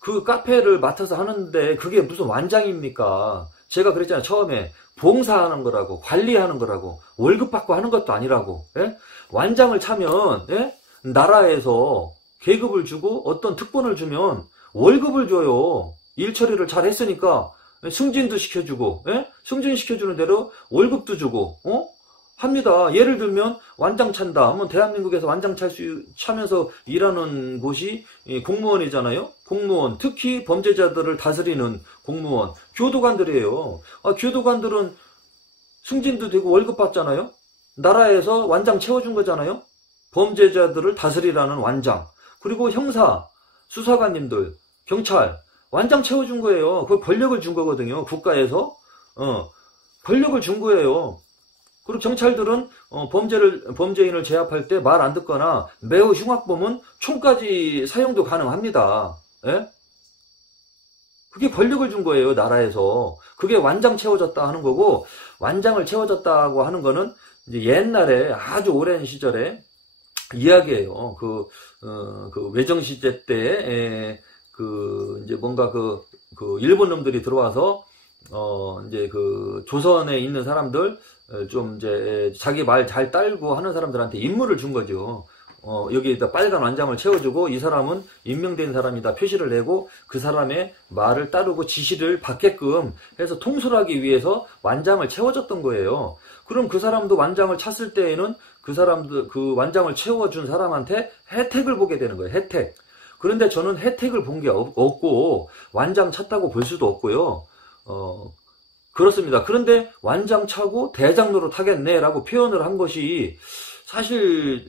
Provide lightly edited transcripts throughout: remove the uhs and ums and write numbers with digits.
그 카페를 맡아서 하는데 그게 무슨 완장입니까? 제가 그랬잖아요. 처음에 봉사하는 거라고, 관리하는 거라고, 월급 받고 하는 것도 아니라고. 예? 완장을 차면 예? 나라에서 계급을 주고 어떤 특권을 주면 월급을 줘요. 일 처리를 잘 했으니까 승진도 시켜주고, 예? 승진시켜주는 대로 월급도 주고, 합니다. 예를 들면 완장 찬다 하면 대한민국에서 완장 차면서 일하는 곳이 공무원이잖아요. 공무원, 특히 범죄자들을 다스리는 공무원, 교도관들이에요. 교도관들은 승진도 되고 월급 받잖아요. 나라에서 완장 채워준 거잖아요. 범죄자들을 다스리라는 완장. 그리고 형사, 수사관님들, 경찰 완장 채워준 거예요. 그 권력을 준 거거든요. 국가에서 권력을 준 거예요. 그리고 경찰들은 범죄인을 제압할 때 말 안 듣거나 매우 흉악범은 총까지 사용도 가능합니다. 예? 그게 권력을 준 거예요, 나라에서. 그게 완장 채워졌다 하는 거고, 완장을 채워졌다고 하는 거는 이제 옛날에 아주 오랜 시절에 이야기예요. 그 외정 시대 때 이제 뭔가 그 일본 놈들이 들어와서 이제 그 조선에 있는 사람들 좀 이제 자기 말 잘 딸고 하는 사람들한테 임무를 준 거죠. 여기에다 빨간 완장을 채워주고 이 사람은 임명된 사람이다 표시를 내고 그 사람의 말을 따르고 지시를 받게끔 해서 통솔하기 위해서 완장을 채워줬던 거예요. 그럼 그 사람도 완장을 찼을 때에는 그 완장을 채워준 사람한테 혜택을 보게 되는 거예요. 혜택. 그런데 저는 혜택을 본 게 없고 완장 찼다고 볼 수도 없고요. 그렇습니다. 그런데 완장 차고 대장 노릇하겠네 라고 표현을 한 것이 사실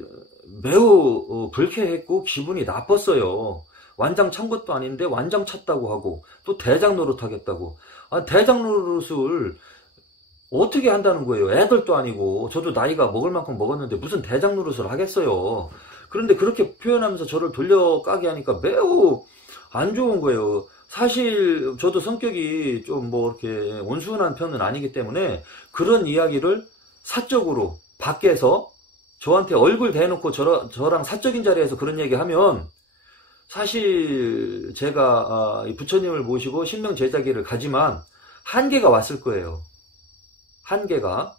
매우 불쾌했고 기분이 나빴어요. 완장 찬 것도 아닌데 완장 찼다고 하고 또 대장 노릇하겠다고. 대장 노릇을 어떻게 한다는 거예요. 애들도 아니고 저도 나이가 먹을 만큼 먹었는데 무슨 대장 노릇을 하겠어요. 그런데 그렇게 표현하면서 저를 돌려까게 하니까 매우 안 좋은 거예요. 사실 저도 성격이 좀 뭐 이렇게 온순한 편은 아니기 때문에 그런 이야기를 사적으로 밖에서 저한테 얼굴 대놓고 저랑 사적인 자리에서 그런 얘기 하면 사실 제가 부처님을 모시고 신명 제자기를 가지만 한계가 왔을 거예요. 한계가.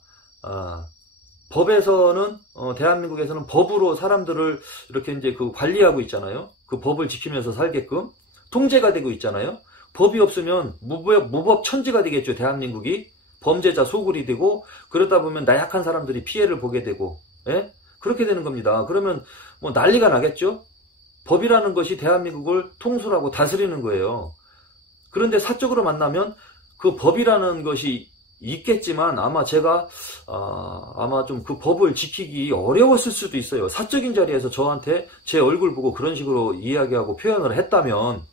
법에서는 대한민국에서는 법으로 사람들을 이렇게 이제 관리하고 있잖아요. 그 법을 지키면서 살게끔 통제가 되고 있잖아요. 법이 없으면 무법 천지가 되겠죠. 대한민국이 범죄자 소굴이 되고 그러다 보면 나약한 사람들이 피해를 보게 되고 예? 그렇게 되는 겁니다. 그러면 뭐 난리가 나겠죠. 법이라는 것이 대한민국을 통솔하고 다스리는 거예요. 그런데 사적으로 만나면 그 법이라는 것이 있겠지만 아마 제가 아마 좀 그 법을 지키기 어려웠을 수도 있어요. 사적인 자리에서 저한테 제 얼굴 보고 그런 식으로 이야기하고 표현을 했다면.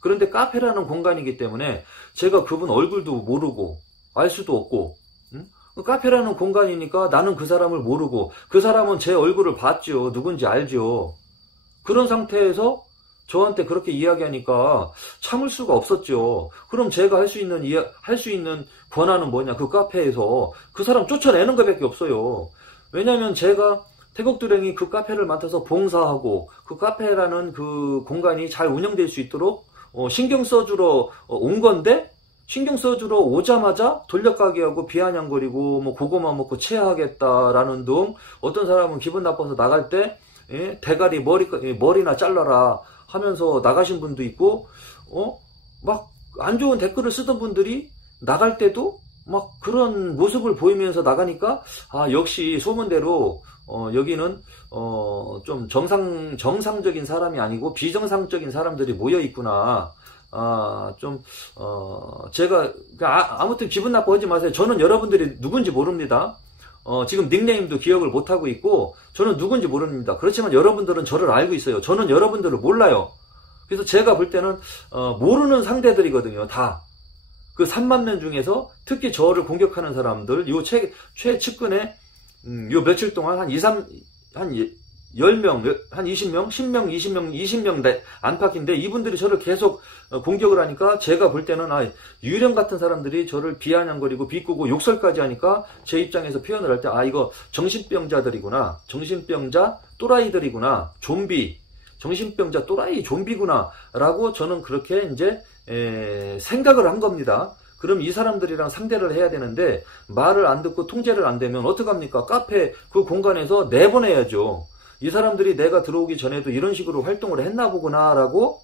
그런데 카페라는 공간이기 때문에 제가 그분 얼굴도 모르고 알 수도 없고 카페라는 공간이니까 나는 그 사람을 모르고 그 사람은 제 얼굴을 봤죠. 누군지 알죠. 그런 상태에서 저한테 그렇게 이야기하니까 참을 수가 없었죠. 그럼 제가 할 수 있는 권한은 뭐냐? 그 카페에서 그 사람 쫓아내는 것밖에 없어요. 왜냐하면 제가 태국도령이 그 카페를 맡아서 봉사하고 그 카페라는 그 공간이 잘 운영될 수 있도록 신경 써주러 온 건데 신경 써주러 오자마자 돌려가게 하고 비아냥거리고 뭐 고구마 먹고 체하겠다라는 등 어떤 사람은 기분 나빠서 나갈 때 대가리 머리나 잘라라 하면서 나가신 분도 있고 막 안 좋은 댓글을 쓰던 분들이 나갈 때도 막 그런 모습을 보이면서 나가니까 역시 소문대로 여기는 좀 정상적인 사람이 아니고 비정상적인 사람들이 모여 있구나. 제가 아무튼 기분 나빠하지 마세요. 저는 여러분들이 누군지 모릅니다. 지금 닉네임도 기억을 못하고 있고 저는 누군지 모릅니다. 그렇지만 여러분들은 저를 알고 있어요. 저는 여러분들을 몰라요. 그래서 제가 볼 때는 모르는 상대들이거든요. 다. 그 3만 명 중에서 특히 저를 공격하는 사람들 요 최측근에 요 며칠 동안 한 10명, 한 20명, 10명, 20명 안팎인데 이분들이 저를 계속 공격을 하니까 제가 볼 때는 유령 같은 사람들이 저를 비아냥거리고 비꼬고 욕설까지 하니까 제 입장에서 표현을 할 때 이거 정신병자들이구나. 정신병자 또라이들이구나. 좀비 정신병자 또라이 좀비구나 라고 저는 그렇게 이제 생각을 한 겁니다. 그럼 이 사람들이랑 상대를 해야 되는데 말을 안 듣고 통제를 안 되면 어떡합니까? 카페 그 공간에서 내보내야죠. 이 사람들이 내가 들어오기 전에도 이런 식으로 활동을 했나 보구나 라고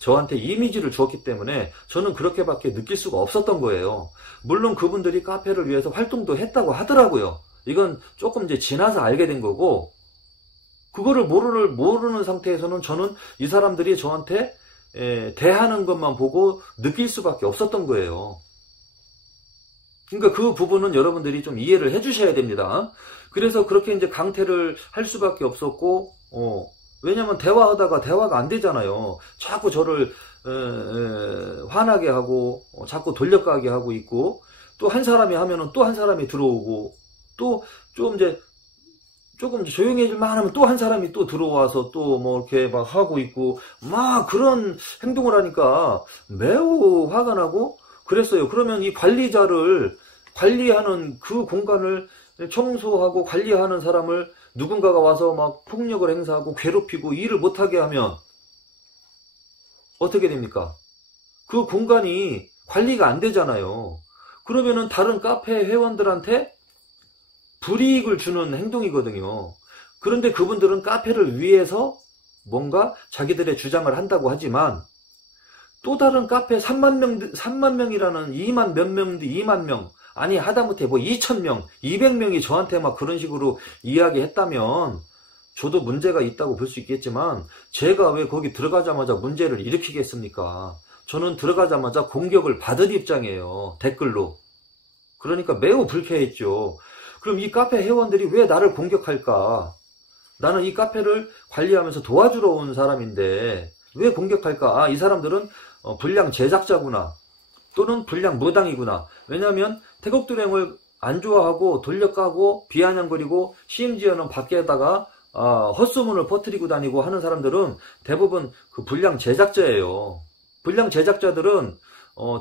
저한테 이미지를 주었기 때문에 저는 그렇게밖에 느낄 수가 없었던 거예요. 물론 그분들이 카페를 위해서 활동도 했다고 하더라고요. 이건 조금 이제 지나서 알게 된 거고, 그거를 모르는 상태에서는 저는 이 사람들이 저한테 대하는 것만 보고 느낄 수밖에 없었던 거예요. 그러니까 그 부분은 여러분들이 좀 이해를 해 주셔야 됩니다. 그래서 그렇게 이제 강퇴를 할 수밖에 없었고, 왜냐면 대화하다가 대화가 안 되잖아요. 자꾸 저를 화나게 하고 자꾸 돌려가게 하고 있고, 또 한 사람이 하면은 또 한 사람이 들어오고, 또 조금 조용해질만 하면 또 한 사람이 또 들어와서 또 뭐 이렇게 막 하고 있고, 막 그런 행동을 하니까 매우 화가 나고 그랬어요. 그러면 이 관리자를 관리하는 그 공간을 청소하고 관리하는 사람을 누군가가 와서 막 폭력을 행사하고 괴롭히고 일을 못하게 하면 어떻게 됩니까? 그 공간이 관리가 안 되잖아요. 그러면은 다른 카페 회원들한테 불이익을 주는 행동이거든요. 그런데 그분들은 카페를 위해서 뭔가 자기들의 주장을 한다고 하지만, 또 다른 카페 3만 명이라는 2만 몇 명인데 2만 명, 아니 하다못해 뭐 2,000명, 200명이 저한테 막 그런 식으로 이야기했다면 저도 문제가 있다고 볼 수 있겠지만, 제가 왜 거기 들어가자마자 문제를 일으키겠습니까? 저는 들어가자마자 공격을 받을 입장이에요. 댓글로. 그러니까 매우 불쾌했죠. 그럼 이 카페 회원들이 왜 나를 공격할까? 나는 이 카페를 관리하면서 도와주러 온 사람인데 왜 공격할까? 아, 이 사람들은 불량 제작자구나. 또는 불량 무당이구나. 왜냐하면 태국도령을 안 좋아하고 돌려까고 비아냥거리고 심지어는 밖에다가 헛소문을 퍼뜨리고 다니고 하는 사람들은 대부분 그 불량 제작자예요. 불량 제작자들은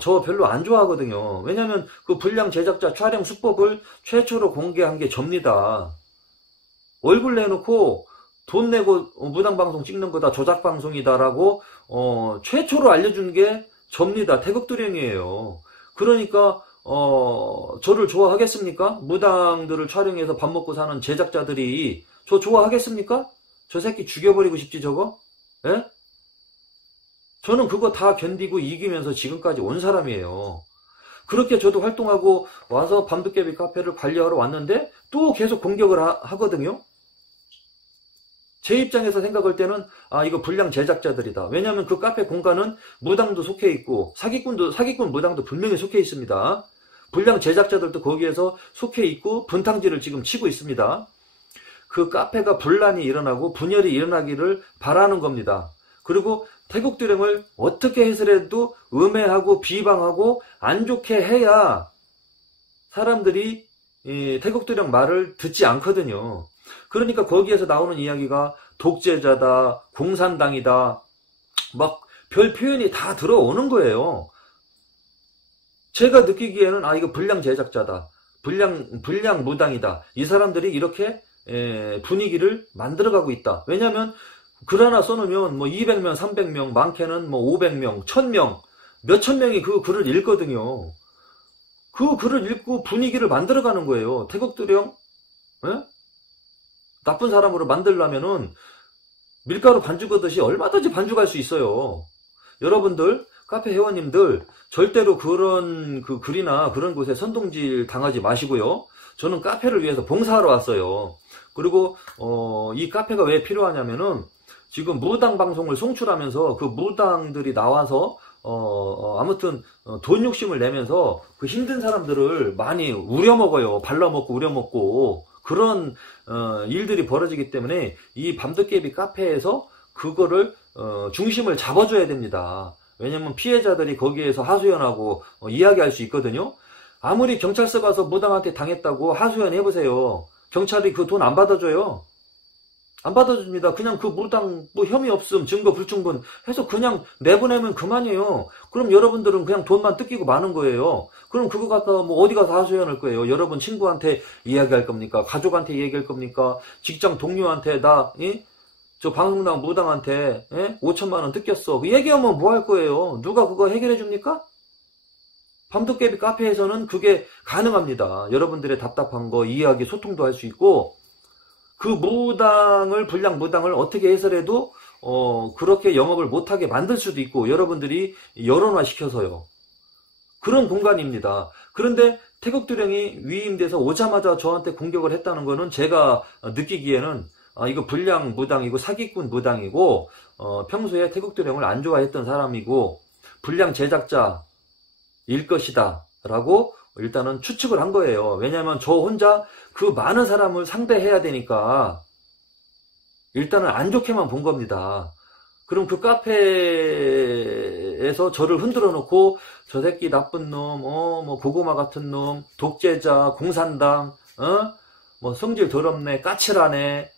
저 별로 안 좋아하거든요. 왜냐면 그 불량 제작자 촬영 수법을 최초로 공개한 게 접니다. 얼굴 내놓고 돈 내고 무당방송 찍는 거다, 조작방송이다라고 최초로 알려준 게 접니다. 태극도령이에요. 그러니까 저를 좋아하겠습니까? 무당들을 촬영해서 밥 먹고 사는 제작자들이 저 좋아하겠습니까? 저 새끼 죽여버리고 싶지 저거? 예? 저는 그거 다 견디고 이기면서 지금까지 온 사람이에요. 그렇게 저도 활동하고 와서 밤도깨비 카페를 관리하러 왔는데 또 계속 공격을 하거든요. 제 입장에서 생각할 때는 이거 불량 제작자들이다. 왜냐하면 그 카페 공간은 무당도 속해 있고 사기꾼 무당도 분명히 속해 있습니다. 불량 제작자들도 거기에서 속해 있고 분탕질을 지금 치고 있습니다. 그 카페가 분란이 일어나고 분열이 일어나기를 바라는 겁니다. 그리고 태국도령을 어떻게 해서라도 음해하고 비방하고 안 좋게 해야 사람들이 태국도령 말을 듣지 않거든요. 그러니까 거기에서 나오는 이야기가 독재자다, 공산당이다, 막 별 표현이 다 들어오는 거예요. 제가 느끼기에는 이거 불량 제작자다, 불량 무당이다, 이 사람들이 이렇게 분위기를 만들어가고 있다. 왜냐하면 글 하나 써놓으면 뭐 200명, 300명, 많게는 뭐 500명, 1000명, 몇천 명이 그 글을 읽거든요. 그 글을 읽고 분위기를 만들어가는 거예요. 태국도령 나쁜 사람으로 만들려면은 밀가루 반죽하듯이 얼마든지 반죽할 수 있어요. 여러분들 카페 회원님들 절대로 그런 그 글이나 그런 곳에 선동질 당하지 마시고요. 저는 카페를 위해서 봉사하러 왔어요. 그리고 이 카페가 왜 필요하냐면은 지금 무당 방송을 송출하면서 그 무당들이 나와서 아무튼 돈 욕심을 내면서 그 힘든 사람들을 많이 우려먹어요. 발라먹고 우려먹고 그런 일들이 벌어지기 때문에 이 밤도깨비 카페에서 그거를 중심을 잡아줘야 됩니다. 왜냐면 피해자들이 거기에서 하소연하고 이야기할 수 있거든요. 아무리 경찰서 가서 무당한테 당했다고 하소연 해보세요. 경찰이 그 돈 안 받아줘요. 안 받아줍니다. 그냥 그 무당 뭐 혐의 없음, 증거 불충분 해서 그냥 내보내면 그만이에요. 그럼 여러분들은 그냥 돈만 뜯기고 마는 거예요. 그럼 그거 갖다가 뭐 어디 가서 하소연할 거예요? 여러분 친구한테 이야기할 겁니까? 가족한테 얘기할 겁니까? 직장 동료한테 저 방송당 무당한테 5천만 원 뜯겼어. 그 얘기하면 뭐 할 거예요? 누가 그거 해결해 줍니까? 밤도깨비 카페에서는 그게 가능합니다. 여러분들의 답답한 거 이해하기 소통도 할 수 있고, 그 무당을, 불량 무당을 어떻게 해설해도 그렇게 영업을 못하게 만들 수도 있고, 여러분들이 여론화시켜서요. 그런 공간입니다. 그런데 태극도령이 위임돼서 오자마자 저한테 공격을 했다는 거는 제가 느끼기에는 이거 불량 무당이고 사기꾼 무당이고, 평소에 태극도령을 안 좋아했던 사람이고 불량 제작자일 것이다 라고 일단은 추측을 한 거예요. 왜냐하면 저 혼자 그 많은 사람을 상대해야 되니까 일단은 안 좋게만 본 겁니다. 그럼 그 카페에서 저를 흔들어 놓고 저 새끼 나쁜 놈, 뭐 고구마 같은 놈, 독재자, 공산당, 뭐 성질 더럽네, 까칠하네,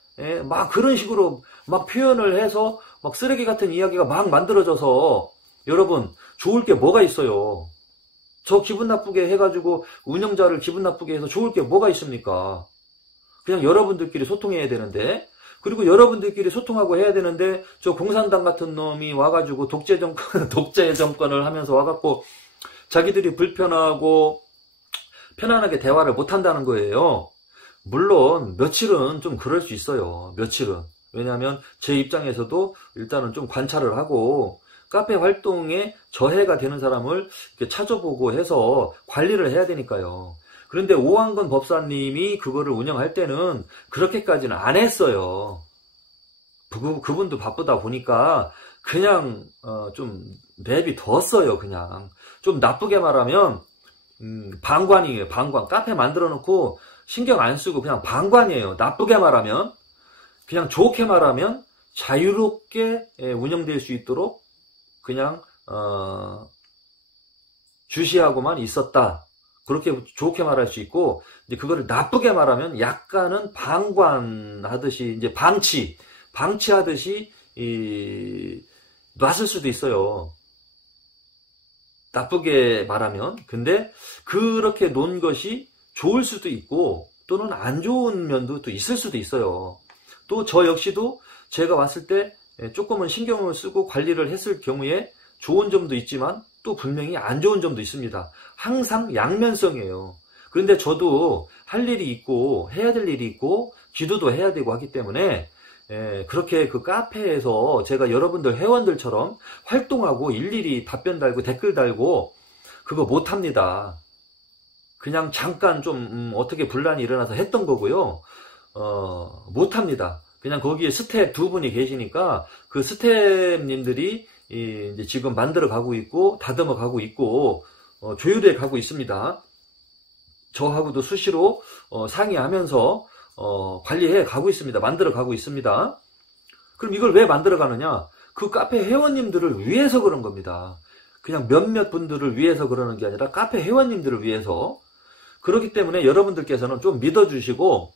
막 그런 식으로 막 표현을 해서 막 쓰레기 같은 이야기가 막 만들어져서 여러분 좋을 게 뭐가 있어요? 저 기분 나쁘게 해가지고 운영자를 기분 나쁘게 해서 좋을 게 뭐가 있습니까? 그냥 여러분들끼리 소통해야 되는데, 그리고 여러분들끼리 소통하고 해야 되는데 저 공산당 같은 놈이 와가지고 독재 정권을 하면서 와갖고 자기들이 불편하고 편안하게 대화를 못한다는 거예요. 물론 며칠은 좀 그럴 수 있어요. 며칠은. 왜냐하면 제 입장에서도 일단은 좀 관찰을 하고 카페 활동에 저해가 되는 사람을 이렇게 찾아보고 해서 관리를 해야 되니까요. 그런데 오한건 법사님이 그거를 운영할 때는 그렇게까지는 안 했어요. 그분도 바쁘다 보니까 그냥 좀 내비뒀어요. 그냥 좀 나쁘게 말하면 방관이에요. 방관. 카페 만들어 놓고 신경 안 쓰고 그냥 방관이에요. 나쁘게 말하면. 그냥 좋게 말하면 자유롭게 운영될 수 있도록 그냥 주시하고만 있었다. 그렇게 좋게 말할 수 있고, 이제 그거를 나쁘게 말하면 약간은 방관하듯이, 이제 방치하듯이 놨을 수도 있어요. 나쁘게 말하면. 근데 그렇게 놓은 것이 좋을 수도 있고, 또는 안 좋은 면도 또 있을 수도 있어요. 또 저 역시도 제가 왔을 때 조금은 신경을 쓰고 관리를 했을 경우에 좋은 점도 있지만 또 분명히 안 좋은 점도 있습니다. 항상 양면성이에요. 그런데 저도 할 일이 있고 해야 될 일이 있고 기도도 해야 되고 하기 때문에 그렇게 그 카페에서 제가 여러분들 회원들처럼 활동하고 일일이 답변 달고 댓글 달고 그거 못합니다. 그냥 잠깐 좀 어떻게 분란이 일어나서 했던 거고요. 못합니다. 그냥 거기에 스텝 두 분이 계시니까 그 스텝님들이 이제 지금 만들어 가고 있고 다듬어 가고 있고 조율해 가고 있습니다. 저하고도 수시로 상의하면서 관리해 가고 있습니다. 만들어 가고 있습니다. 그럼 이걸 왜 만들어 가느냐? 그 카페 회원님들을 위해서 그런 겁니다. 그냥 몇몇 분들을 위해서 그러는 게 아니라 카페 회원님들을 위해서. 그렇기 때문에 여러분들께서는 좀 믿어주시고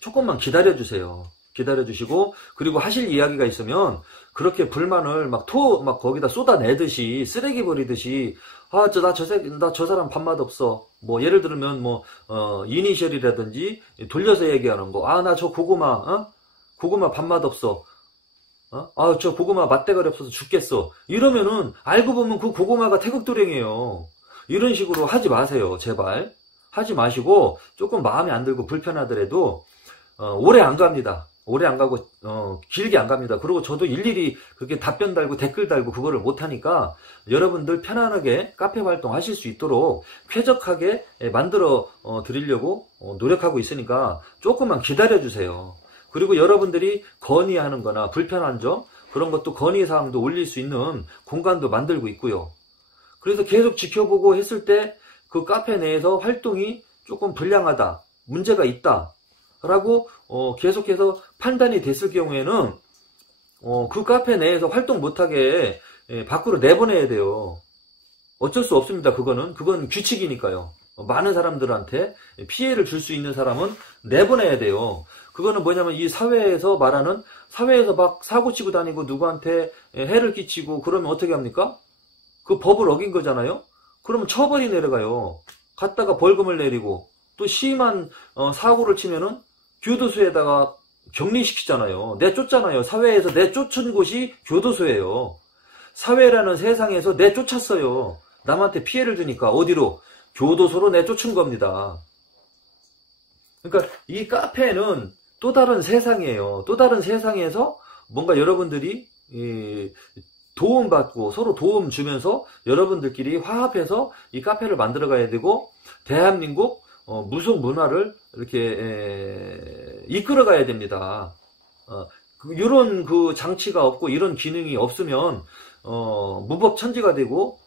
조금만 기다려주세요. 기다려주시고, 그리고 하실 이야기가 있으면 그렇게 불만을 막 거기다 쏟아내듯이 쓰레기 버리듯이 나 저 사람 밥맛 없어. 뭐 예를 들면 이니셜이라든지 돌려서 얘기하는 거. 나 저 고구마 밥맛 없어. 저 고구마 맛대가리 없어서 죽겠어. 이러면은 알고 보면 그 고구마가 태극도령이에요. 이런 식으로 하지 마세요. 제발. 하지 마시고 조금 마음에 안 들고 불편하더라도 오래 안 갑니다. 오래 안 가고 길게 안 갑니다. 그리고 저도 일일이 그렇게 답변 달고 댓글 달고 그거를 못하니까 여러분들 편안하게 카페 활동 하실 수 있도록 쾌적하게 만들어 드리려고 노력하고 있으니까 조금만 기다려 주세요. 그리고 여러분들이 건의하는 거나 불편한 점 그런 것도 건의사항도 올릴 수 있는 공간도 만들고 있고요. 그래서 계속 지켜보고 했을 때 그 카페 내에서 활동이 조금 불량하다, 문제가 있다 라고 계속해서 판단이 됐을 경우에는 그 카페 내에서 활동 못하게 밖으로 내보내야 돼요. 어쩔 수 없습니다. 그건 규칙이니까요. 많은 사람들한테 피해를 줄 수 있는 사람은 내보내야 돼요. 그거는 뭐냐면 이 사회에서 막 사고 치고 다니고 누구한테 해를 끼치고 그러면 어떻게 합니까? 그 법을 어긴 거잖아요. 그러면 처벌이 내려가요. 갔다가 벌금을 내리고 또 심한 사고를 치면은 교도소에다가 격리시키잖아요. 내쫓잖아요. 사회에서 내쫓은 곳이 교도소예요. 사회라는 세상에서 내쫓았어요. 남한테 피해를 주니까 어디로? 교도소로 내쫓은 겁니다. 그러니까 이 카페는 또 다른 세상이에요. 또 다른 세상에서 뭔가 여러분들이 도움받고 서로 도움 주면서 여러분들끼리 화합해서 이 카페를 만들어 가야 되고, 대한민국 무속 문화를 이렇게 이끌어 가야 됩니다. 이런 그 장치가 없고 이런 기능이 없으면 무법천지가 되고,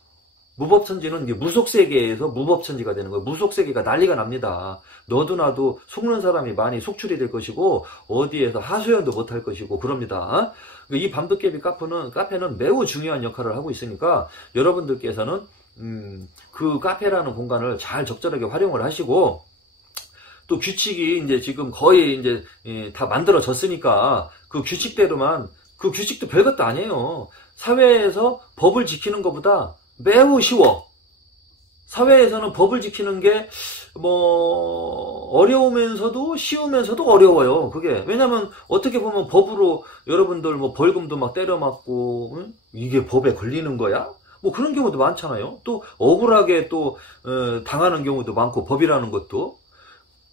무법천지는 이제 무속세계에서 무법천지가 되는 거예요. 무속세계가 난리가 납니다. 너도 나도 속는 사람이 많이 속출이 될 것이고, 어디에서 하소연도 못할 것이고 그럽니다. 이 밤도깨비 카페는 매우 중요한 역할을 하고 있으니까 여러분들께서는 그 카페라는 공간을 잘 적절하게 활용을 하시고, 또 규칙이 이제 지금 거의 이제 다 만들어졌으니까 그 규칙대로만, 그 규칙도 별것도 아니에요. 사회에서 법을 지키는 것보다 매우 쉬워. 사회에서는 법을 지키는 게 어려우면서도 쉬우면서도 어려워요. 그게 왜냐면 어떻게 보면 법으로 여러분들 벌금도 막 때려 맞고, 응? 이게 법에 걸리는 거야? 그런 경우도 많잖아요. 또 억울하게 또 당하는 경우도 많고, 법이라는 것도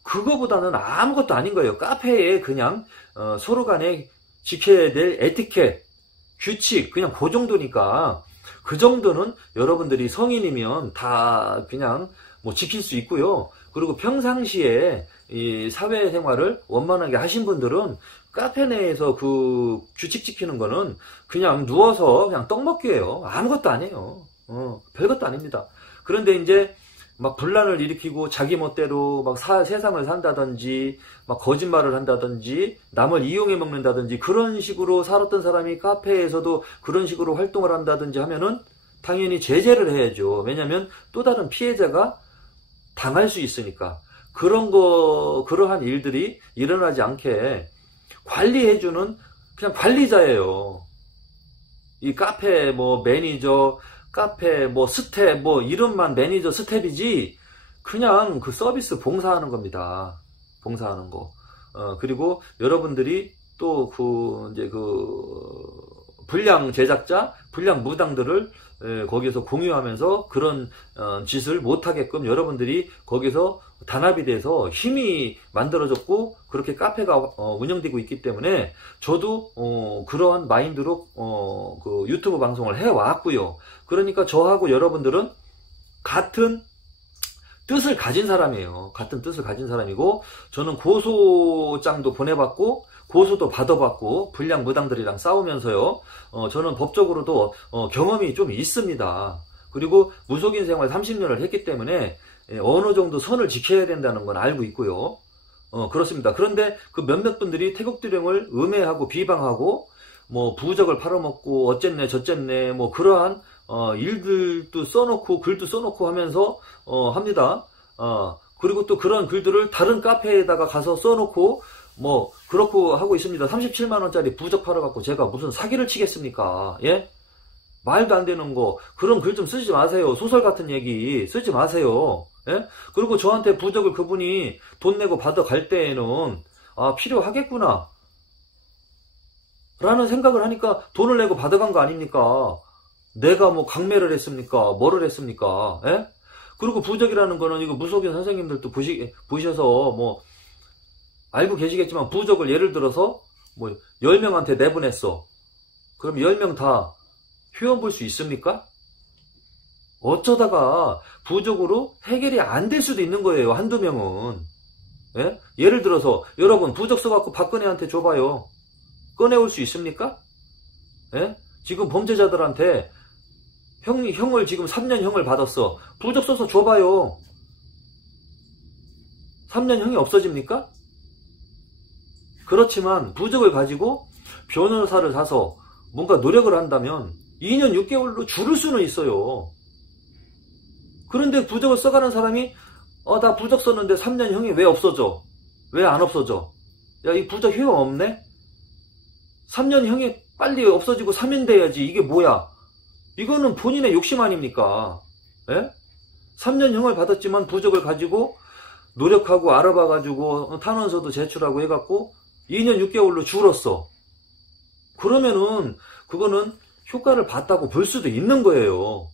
그거보다는 아무것도 아닌 거예요. 카페에 그냥 서로 간에 지켜야 될 에티켓, 규칙, 그냥 그 정도니까, 그 정도는 여러분들이 성인이면 다 그냥 지킬 수 있고요. 그리고 평상시에 이 사회생활을 원만하게 하신 분들은 카페 내에서 그 규칙 지키는 거는 그냥 누워서 그냥 떡 먹기예요. 아무것도 아니에요. 별것도 아닙니다. 그런데 이제 막 분란을 일으키고 자기 멋대로 막 세상을 산다든지, 막 거짓말을 한다든지, 남을 이용해 먹는다든지, 그런 식으로 살았던 사람이 카페에서도 그런 식으로 활동을 한다든지 하면은 당연히 제재를 해야죠. 왜냐면 또 다른 피해자가 당할 수 있으니까. 그러한 일들이 일어나지 않게 관리해주는 그냥 관리자예요. 이 카페 매니저, 카페 스텝 이름만 매니저 스텝이지, 그냥 그 서비스 봉사하는 겁니다. 봉사하는 거. 그리고 여러분들이 또 이제 불량 제작자, 불량 무당들을 거기서 공유하면서 그런 짓을 못하게끔 여러분들이 거기서 단합이 돼서 힘이 만들어졌고, 그렇게 카페가 운영되고 있기 때문에 저도 그러한 마인드로 그 유튜브 방송을 해왔고요. 그러니까 저하고 여러분들은 같은 뜻을 가진 사람이에요. 같은 뜻을 가진 사람이고, 저는 고소장도 보내봤고 고소도 받아봤고, 불량 무당들이랑 싸우면서요, 저는 법적으로도 경험이 좀 있습니다. 그리고 무속인 생활 30년을 했기 때문에 어느 정도 선을 지켜야 된다는 건 알고 있고요. 그렇습니다. 그런데 그 몇몇 분들이 태국도령을 음해하고 비방하고 부적을 팔아먹고 어쨌네 저쨌네 그러한 일들도 써놓고 글도 써놓고 하면서 합니다. 그리고 또 그런 글들을 다른 카페에다가 가서 써놓고 그렇고 하고 있습니다. 37만원짜리 부적 팔아갖고 제가 무슨 사기를 치겠습니까? 예? 말도 안 되는 거, 그런 글 좀 쓰지 마세요. 소설 같은 얘기 쓰지 마세요. 예? 그리고 저한테 부적을 그분이 돈 내고 받아갈 때에는 필요하겠구나 라는 생각을 하니까 돈을 내고 받아간 거 아닙니까? 내가 강매를 했습니까? 뭐를 했습니까? 예? 그리고 부적이라는 거는 이거 무속인 선생님들도 보셔서 알고 계시겠지만, 부적을 예를 들어서 10명한테 내보냈어. 그럼 10명 다 회원 볼 수 있습니까? 어쩌다가 부적으로 해결이 안 될 수도 있는 거예요. 한두 명은. 예? 예를 들어서 여러분 부적 써갖고 박근혜한테 줘봐요. 꺼내올 수 있습니까? 예? 지금 범죄자들한테 형을 지금 3년 형을 받았어. 부적 써서 줘봐요. 3년 형이 없어집니까? 그렇지만 부적을 가지고 변호사를 사서 뭔가 노력을 한다면 2년 6개월로 줄을 수는 있어요. 그런데 부적을 써가는 사람이 나 부적 썼는데 3년 형이 왜 없어져? 왜 안 없어져? 야, 이 부적 효용 없네? 3년 형이 빨리 없어지고 3년 돼야지. 이게 뭐야? 이거는 본인의 욕심 아닙니까? 예? 3년 형을 받았지만 부적을 가지고 노력하고 알아봐가지고 탄원서도 제출하고 해갖고 2년 6개월로 줄었어. 그러면은 그거는 효과를 봤다고 볼 수도 있는 거예요.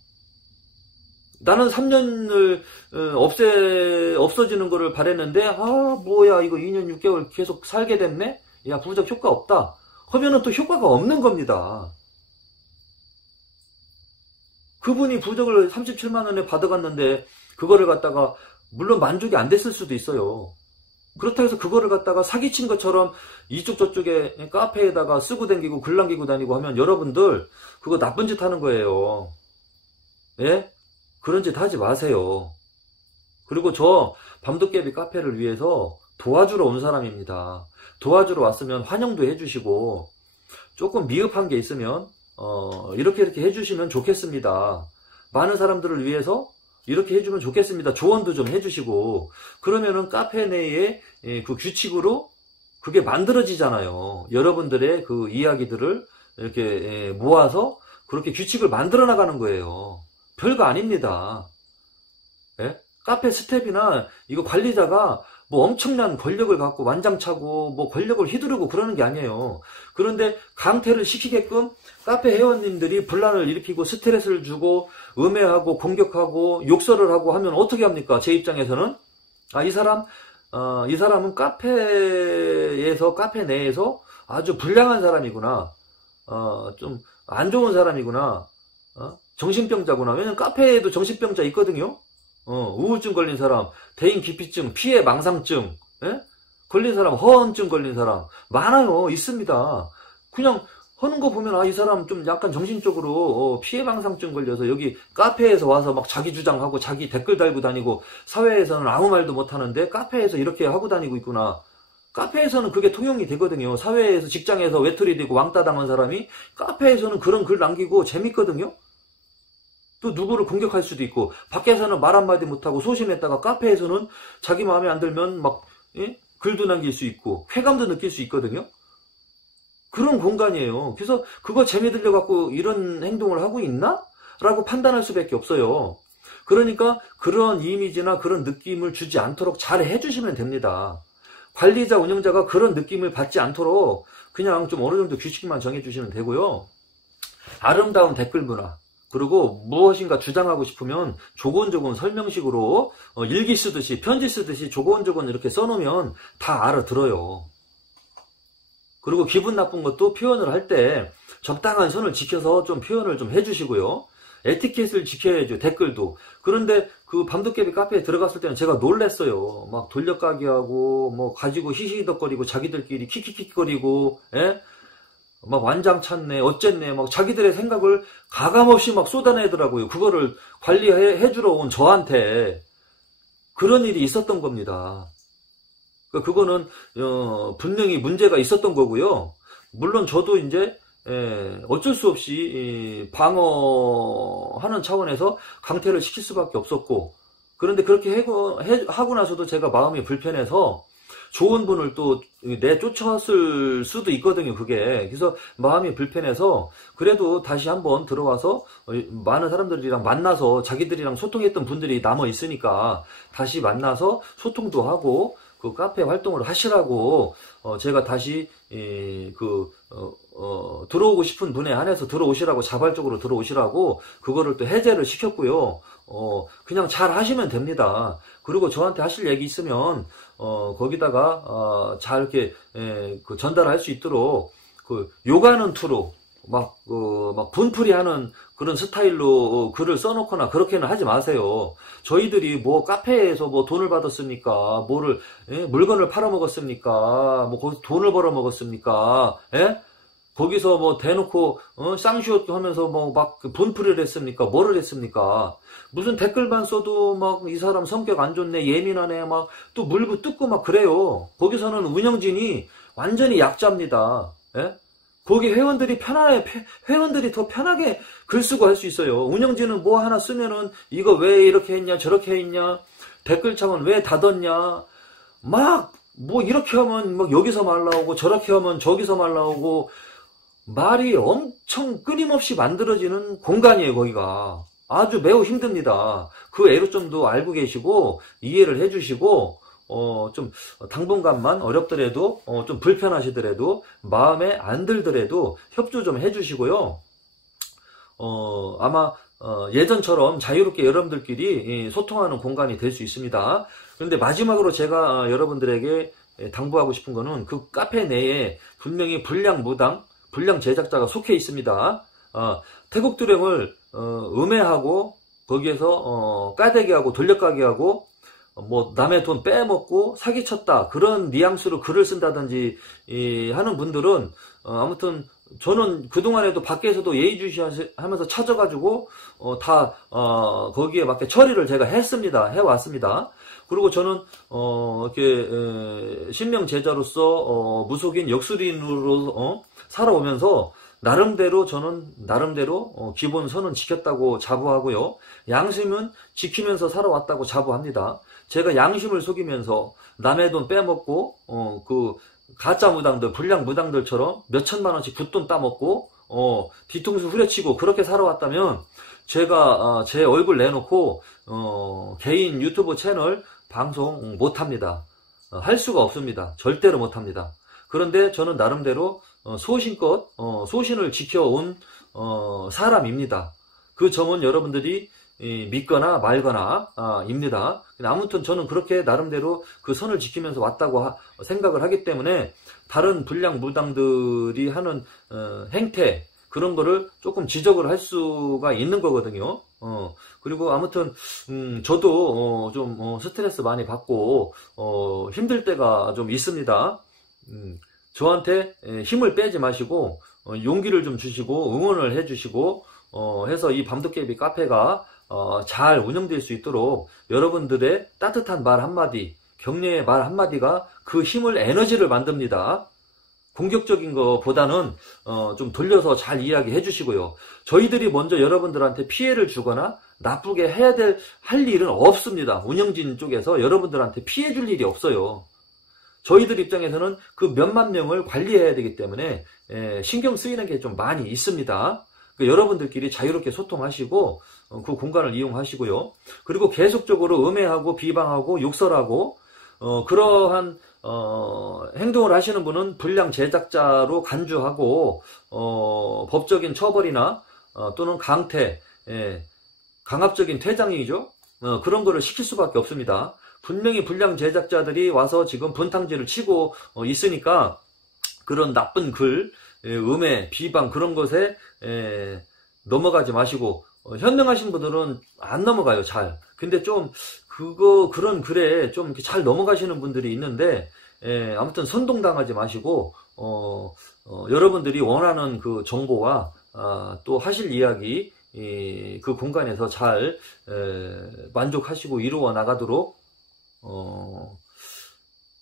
나는 3년을 없어지는 거를 바랬는데, 뭐야, 이거 2년 6개월 계속 살게 됐네? 야, 부적 효과 없다. 하면은 또 효과가 없는 겁니다. 그분이 부적을 37만원에 받아갔는데, 그거를 갖다가, 물론 만족이 안 됐을 수도 있어요. 그렇다고 해서 그거를 갖다가 사기친 것처럼 이쪽 저쪽에 카페에다가 쓰고 다니고 글 남기고 다니고 하면 여러분들, 그거 나쁜 짓 하는 거예요. 예? 그런 짓 하지 마세요. 그리고 저 밤도깨비 카페를 위해서 도와주러 온 사람입니다. 도와주러 왔으면 환영도 해주시고 조금 미흡한 게 있으면 이렇게 해주시면 좋겠습니다. 많은 사람들을 위해서 이렇게 해주면 좋겠습니다. 조언도 좀 해주시고 그러면은 카페 내에 그 규칙으로 그게 만들어지잖아요. 여러분들의 그 이야기들을 이렇게 모아서 그렇게 규칙을 만들어 나가는 거예요. 별거 아닙니다. 예? 카페 스텝이나 이거 관리자가 뭐 엄청난 권력을 갖고 완장차고 뭐 권력을 휘두르고 그러는 게 아니에요. 그런데 강퇴를 시키게끔 카페 회원님들이 분란을 일으키고 스트레스를 주고 음해하고 공격하고 욕설을 하고 하면 어떻게 합니까? 제 입장에서는 이 사람은 카페 내에서 아주 불량한 사람이구나. 좀 안 좋은 사람이구나. 정신병자구나. 왜냐면 카페에도 정신병자 있거든요. 우울증 걸린 사람, 대인 기피증, 피해 망상증, 예? 걸린 사람, 허언증 걸린 사람 많아요. 있습니다. 그냥 하는 거 보면 이 사람 좀 약간 정신적으로 피해 망상증 걸려서 여기 카페에서 와서 막 자기 주장하고 자기 댓글 달고 다니고 사회에서는 아무 말도 못 하는데 카페에서 이렇게 하고 다니고 있구나. 카페에서는 그게 통용이 되거든요. 사회에서 직장에서 외톨이 되고 왕따 당한 사람이 카페에서는 그런 글 남기고 재밌거든요. 또 누구를 공격할 수도 있고 밖에서는 말 한마디 못하고 소심했다가 카페에서는 자기 마음에 안 들면 막 글도 남길 수 있고 쾌감도 느낄 수 있거든요. 그런 공간이에요. 그래서 그거 재미 들려갖고 이런 행동을 하고 있나? 라고 판단할 수밖에 없어요. 그러니까 그런 이미지나 그런 느낌을 주지 않도록 잘 해주시면 됩니다. 관리자, 운영자가 그런 느낌을 받지 않도록 그냥 좀 어느 정도 규칙만 정해주시면 되고요. 아름다운 댓글 문화, 그리고 무엇인가 주장하고 싶으면 조곤조곤 설명식으로 일기 쓰듯이 편지 쓰듯이 조곤조곤 이렇게 써놓으면 다 알아들어요. 그리고 기분 나쁜 것도 표현을 할 때 적당한 선을 지켜서 좀 표현을 좀 해주시고요. 에티켓을 지켜야죠. 댓글도. 그런데 그 밤도깨비 카페에 들어갔을 때는 제가 놀랬어요. 막 돌려까기하고 뭐 가지고 히히덕거리고 자기들끼리 킥킥킥거리고 막 완장 찾네 어쨌네 막 자기들의 생각을 가감없이 막 쏟아내더라고요. 그거를 관리해주러 온 저한테 그런 일이 있었던 겁니다. 그거는 분명히 문제가 있었던 거고요. 물론 저도 이제 어쩔 수 없이 방어하는 차원에서 강퇴를 시킬 수밖에 없었고, 그런데 그렇게 하고 나서도 제가 마음이 불편해서 좋은 분을 또 내쫓았을 수도 있거든요. 그게. 그래서 마음이 불편해서 그래도 다시 한번 들어와서 많은 사람들이랑 만나서 자기들이랑 소통했던 분들이 남아 있으니까 다시 만나서 소통도 하고 그 카페 활동을 하시라고 제가 다시 들어오고 싶은 분에 한해서 들어오시라고, 자발적으로 들어오시라고 그거를 또 해제를 시켰고요. 그냥 잘 하시면 됩니다. 그리고 저한테 하실 얘기 있으면 거기다가 잘 이렇게 전달할 수 있도록 요가는 투로 막 분풀이하는 그런 스타일로 글을 써놓거나 그렇게는 하지 마세요. 저희들이 뭐 카페에서 뭐 돈을 받았습니까? 물건을 팔아먹었습니까? 뭐 거기서 돈을 벌어먹었습니까? 거기서 뭐 대놓고 쌍시옷 하면서 뭐 막 분풀이를 했습니까? 뭐를 했습니까? 무슨 댓글만 써도 막 이 사람 성격 안 좋네, 예민하네, 막 또 물고 뜯고 막 그래요. 거기서는 운영진이 완전히 약자입니다. 거기 회원들이 더 편하게 글 쓰고 할 수 있어요. 운영진은 뭐 하나 쓰면은 이거 왜 이렇게 했냐, 저렇게 했냐, 댓글창은 왜 닫았냐, 막 뭐 이렇게 하면 막 여기서 말 나오고 저렇게 하면 저기서 말 나오고 말이 엄청 끊임없이 만들어지는 공간이에요. 거기가 아주 매우 힘듭니다. 그 애로점도 알고 계시고 이해를 해주시고 좀 당분간만 어렵더라도 좀 불편하시더라도 마음에 안 들더라도 협조 좀 해주시고요. 아마 예전처럼 자유롭게 여러분들끼리 소통하는 공간이 될 수 있습니다. 그런데 마지막으로 제가 여러분들에게 당부하고 싶은 거는 그 카페 내에 분명히 불량 제작자가 속해 있습니다. 태국두령을 음해하고 거기에서 까대기하고 돌려가기하고 뭐 남의 돈 빼먹고 사기쳤다 그런 뉘앙스로 글을 쓴다든지 하는 분들은 아무튼 저는 그동안에도 밖에서도 예의주시하면서 찾아가지고 다 거기에 맞게 처리를 제가 해왔습니다. 그리고 저는 이렇게 신명 제자로서 무속인 역술인으로 살아오면서 저는 나름대로 기본선은 지켰다고 자부하고요. 양심은 지키면서 살아왔다고 자부합니다. 제가 양심을 속이면서 남의 돈 빼먹고 그 가짜 무당들, 불량 무당들처럼 몇천만 원씩 굿돈 따먹고 뒤통수 후려치고 그렇게 살아왔다면 제가 제 얼굴 내놓고 개인 유튜브 채널 방송 못합니다. 할 수가 없습니다. 절대로 못합니다. 그런데 저는 나름대로 소신껏 소신을 지켜온 사람입니다. 그 점은 여러분들이 믿거나 말거나 입니다. 아무튼 저는 그렇게 나름대로 그 선을 지키면서 왔다고 생각을 하기 때문에 다른 불량 무당들이 하는 행태 그런 거를 조금 지적을 할 수가 있는 거거든요. 그리고 아무튼 저도 좀 스트레스 많이 받고 힘들 때가 좀 있습니다. 저한테 힘을 빼지 마시고 용기를 좀 주시고 응원을 해주시고 해서 이 밤도깨비 카페가 잘 운영될 수 있도록 여러분들의 따뜻한 말 한마디, 격려의 말 한마디가 그 힘을, 에너지를 만듭니다. 공격적인 것보다는 좀 돌려서 잘 이야기해 주시고요. 저희들이 먼저 여러분들한테 피해를 주거나 나쁘게 할 일은 없습니다. 운영진 쪽에서 여러분들한테 피해 줄 일이 없어요. 저희들 입장에서는 그 몇만 명을 관리해야 되기 때문에 신경 쓰이는 게 좀 많이 있습니다. 그러니까 여러분들끼리 자유롭게 소통하시고 그 공간을 이용하시고요. 그리고 계속적으로 음해하고 비방하고 욕설하고 그러한 행동을 하시는 분은 불량 제작자로 간주하고 법적인 처벌이나 또는 강퇴, 강압적인 퇴장이죠. 그런 거를 시킬 수밖에 없습니다. 분명히 불량 제작자들이 와서 지금 분탕질을 치고 있으니까 그런 나쁜 글, 음해, 비방 그런 것에 넘어가지 마시고 현명하신 분들은 안 넘어가요, 잘. 근데 좀 그런 글에 좀 이렇게 잘 넘어가시는 분들이 있는데 아무튼 선동당하지 마시고 여러분들이 원하는 그 정보와 또 하실 이야기 그 공간에서 잘 만족하시고 이루어 나가도록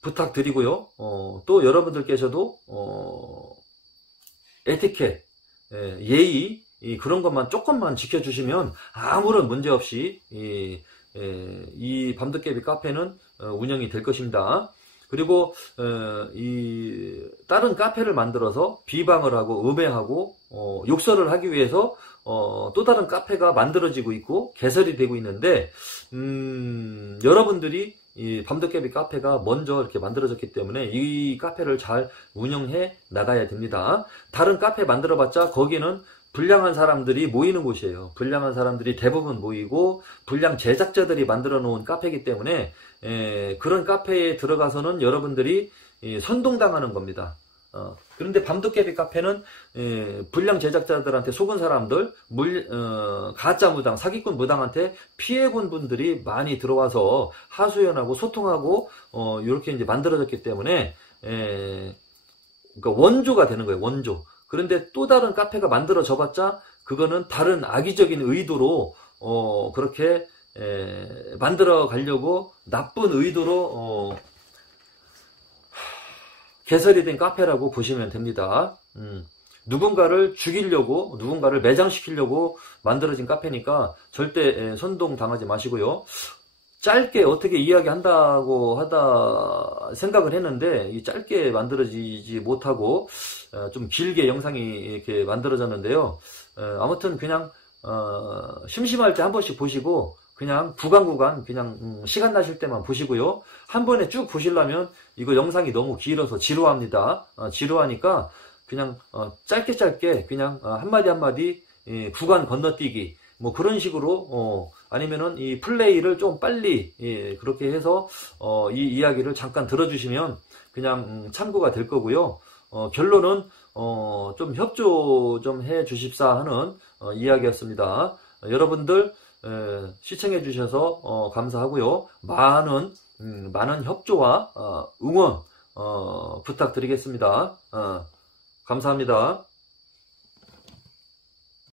부탁드리고요. 또 여러분들께서도 에티켓, 예의 그런 것만 조금만 지켜주시면 아무런 문제 없이 이 밤도깨비 카페는 운영이 될 것입니다. 그리고 이 다른 카페를 만들어서 비방을 하고 음해하고 욕설을 하기 위해서 또 다른 카페가 만들어지고 있고 개설이 되고 있는데 여러분들이 이 밤도깨비 카페가 먼저 이렇게 만들어졌기 때문에 이 카페를 잘 운영해 나가야 됩니다. 다른 카페 만들어봤자 거기는 불량한 사람들이 모이는 곳이에요. 불량한 사람들이 대부분 모이고 불량 제작자들이 만들어 놓은 카페이기 때문에 그런 카페에 들어가서는 여러분들이 선동당하는 겁니다. 그런데 밤도깨비 카페는 불량 제작자들한테 속은 사람들, 가짜 무당, 사기꾼 무당한테 피해본 분들이 많이 들어와서 하소연하고 소통하고 이렇게 이제 만들어졌기 때문에 그러니까 원조가 되는 거예요. 원조. 그런데 또 다른 카페가 만들어져봤자 그거는 다른 악의적인 의도로 그렇게 만들어 가려고 나쁜 의도로 개설이 된 카페라고 보시면 됩니다. 누군가를 죽이려고 누군가를 매장시키려고 만들어진 카페니까 절대 선동당하지 마시고요. 짧게 어떻게 이야기한다고 생각을 했는데 이 짧게 만들어지지 못하고 좀 길게 영상이 이렇게 만들어졌는데요. 아무튼 그냥 심심할 때 한 번씩 보시고 그냥 구간 그냥 시간 나실 때만 보시고요. 한 번에 쭉 보시려면 이거 영상이 너무 길어서 지루합니다. 지루하니까 그냥 짧게 그냥 한마디 한마디 구간 건너뛰기 뭐 그런 식으로 아니면은 이 플레이를 좀 빨리 그렇게 해서 이 이야기를 잠깐 들어주시면 그냥 참고가 될 거고요. 결론은 좀 협조 좀 해 주십사 하는 이야기였습니다. 여러분들 시청해 주셔서 감사하고요. 많은 협조와 응원 부탁드리겠습니다. 감사합니다.